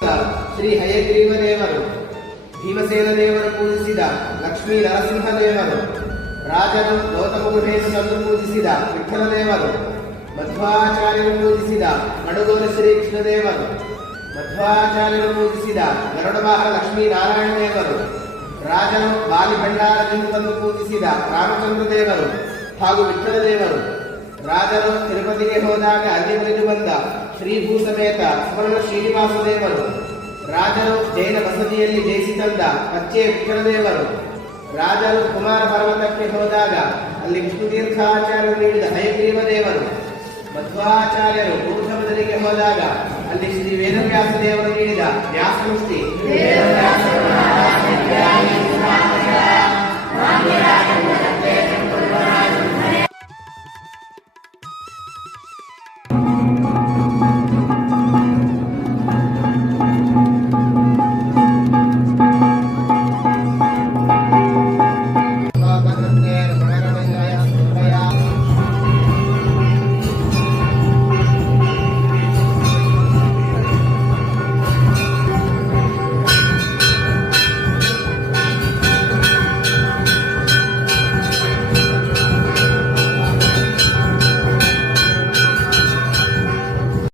ಶ್ರೀ ಹಯಗ್ರೀವ ದೇವರು, ಭೀಮಸೇನ ದೇವರು ಪೂಜಿಸಿದ ಲಕ್ಷ್ಮೀ ನರಸಿಂಹ ದೇವರು, ರಾಜನು ಗೌತಮ ಗುಹೆಯನ್ನು ತಂದು ಪೂಜಿಸಿದ ವಿಠ್ಠಲ ದೇವರು, ಮಧ್ವಾಚಾರ್ಯರು ಪೂಜಿಸಿದ ಮಡುಗೋಲ ಶ್ರೀಕೃಷ್ಣ ದೇವರು, ಮಧ್ವಾಚಾರ್ಯರು ಪೂಜಿಸಿದ ಗರುಡವಾಹನ ಲಕ್ಷ್ಮೀ ನಾರಾಯಣ ದೇವರು, ರಾಜನು ಬಾಲಿ ಭಂಡಾರದಿಂದ ತಂದು ಪೂಜಿಸಿದ ರಾಮಚಂದ್ರ ದೇವರು ಹಾಗೂ ವಿಠ್ಠಲ ದೇವರು, ರಾಜರು ತಿರುಪತಿಗೆ ಹೋದಾಗ ಅಲ್ಲಿ ಉಳಿದು ಬಂದ ಶ್ರೀಭೂ ಸಮೇತ ಸುವರ್ಣ ಶ್ರೀನಿವಾಸ ದೇವರು, ರಾಜರು ಜೈನ ಬಸದಿಯಲ್ಲಿ ಜಯಿಸಿ ತಂದ ಪಚ್ಚೆ ವಿಠ್ಠಲ ದೇವರು, ರಾಜರು ಕುಮಾರ ಪರ್ವತಕ್ಕೆ ಹೋದಾಗ ಅಲ್ಲಿ ವಿಷ್ಣುತೀರ್ಥಾಚಾರ್ಯರು ನೀಡಿದ ಹಯಗ್ರೀವ ದೇವರು, ಮಧ್ವಾಚಾರ್ಯರು ಬೌದ್ಧ ಬದಲಿಗೆ ಹೋದಾಗ ಅಲ್ಲಿ ಶ್ರೀ ವೇದವ್ಯಾಸ ದೇವರು ನೀಡಿದ ವ್ಯಾಸಮುಷ್ಟಿ